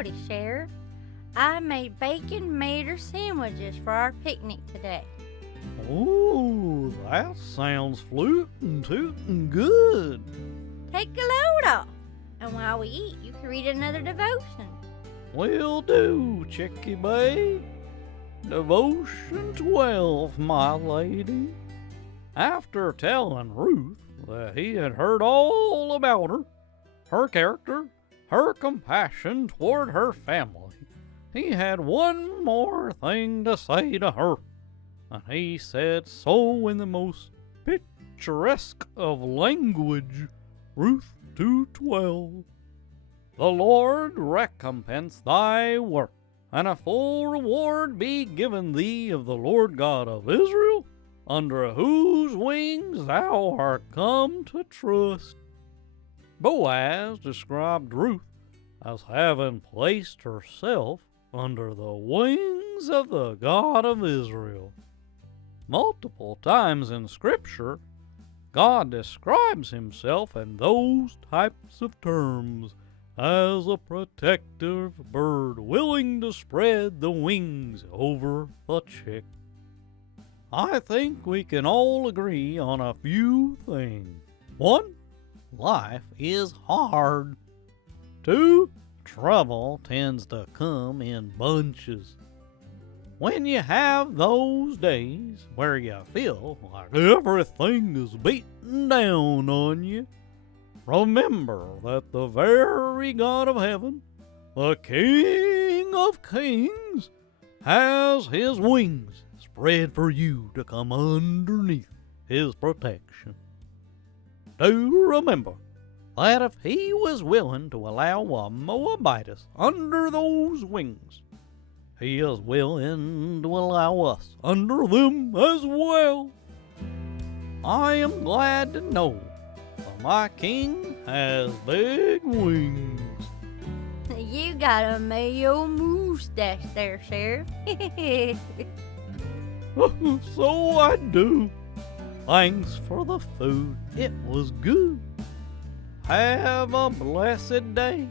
Howdy, Sheriff. I made bacon mater sandwiches for our picnic today. Oh, that sounds flutin' tootin' good. Take a load off, and while we eat, you can read another devotion. Will do, Chicky Bay. Devotion 12, my lady. After telling Ruth that he had heard all about her character, her compassion toward her family, he had one more thing to say to her, and he said so in the most picturesque of language. Ruth 2:12. The Lord recompense thy work, and a full reward be given thee of the Lord God of Israel, under whose wings thou art come to trust. Boaz described Ruth as having placed herself under the wings of the God of Israel. Multiple times in Scripture, God describes himself in those types of terms as a protective bird willing to spread the wings over the chick. I think we can all agree on a few things. 1. Life is hard. 2. Trouble tends to come in bunches. When you have those days where you feel like everything is beating down on you, remember that the very God of heaven, the King of kings, has his wings spread for you to come underneath his protection. Do remember that if he was willing to allow a Moabitess under those wings, he is willing to allow us under them as well. I am glad to know that my king has big wings. You got a mayo mustache there, Sheriff. So I do. Thanks for the food. It was good. Have a blessed day.